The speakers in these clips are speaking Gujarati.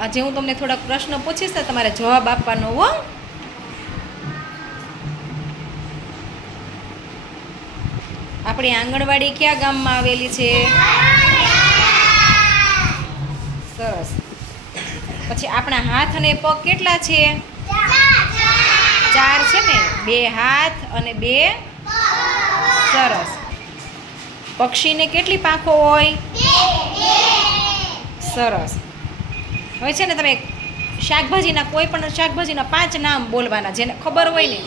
આજે હું તમને થોડાક પ્રશ્ન પૂછીશ તમારે જવાબ આપવાનો હો. આપણી આંગણવાડી કયા ગામમાં આવેલી છે? સરસ. પછી આપણા હાથ અને પગ કેટલા છે? ચાર છે ને? બે હાથ અને બે સરસ. પક્ષીને કેટલી પાંખો હોય? સરસ. હવે છે ને તમે શાકભાજીના કોઈ પણ શાકભાજીના પાંચ નામ બોલવાના જેને ખબર હોય ને,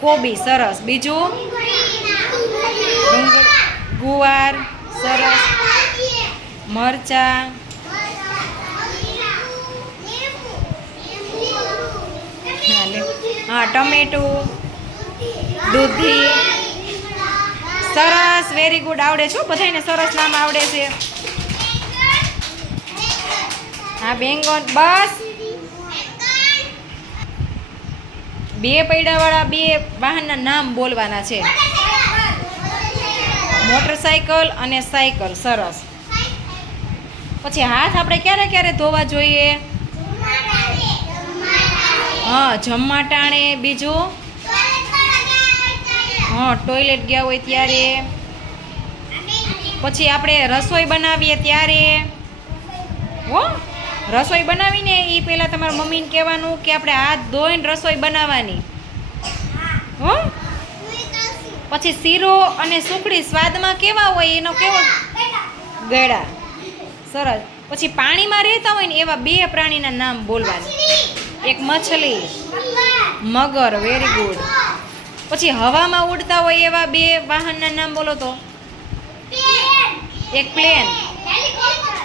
કોબી સરસ. બીજું? ગુવાર સરસ. મરચા. હા ટમેટું. દૂધી. સરસ વેરી ગુડ આવડે છો બધાને સરસ નામ આવડે છે. હા, બેંગન, બસ. બે પૈડાવાળા, બે વાહનના નામ બોલવાના છે. મોટરસાયકલ અને સાયકલ, સરસ. પછી હાથ આપણે ક્યારે ક્યારે ધોવા જોઈએ? હા, જમવા ટાણે, બીજું? હા, ટોયલેટ ગયા હોય ત્યારે. પછી આપણે રસોઈ બનાવીએ ત્યારે. હો રસોઈ બનાવીને એ પહેલાં તમારા મમ્મીને કહેવાનું કે આપણે હાથ ધોઈને રસોઈ બનાવવાની. હો? પછી શીરો અને સુખડી સ્વાદમાં કેવા હોય એનો કેવો? ગળા. સરસ. પછી પાણીમાં રહેતા હોય ને એવા બે પ્રાણીના નામ બોલવાના. એક મછલી. મગર. વેરી ગુડ પછી હવામાં ઉડતા હોય એવા બે વાહનના નામ બોલો તો. એક પ્લેન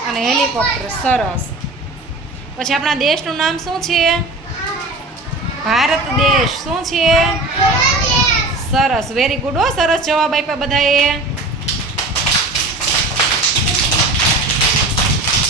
અને હેલિકોપ્ટર સરસ. પછી આપણા દેશનું નામ શું છે? ભારત દેશ. શું છે? સરસ. વેરી ગુડ હો. સરસ જવાબ આપ્યા બધાએ.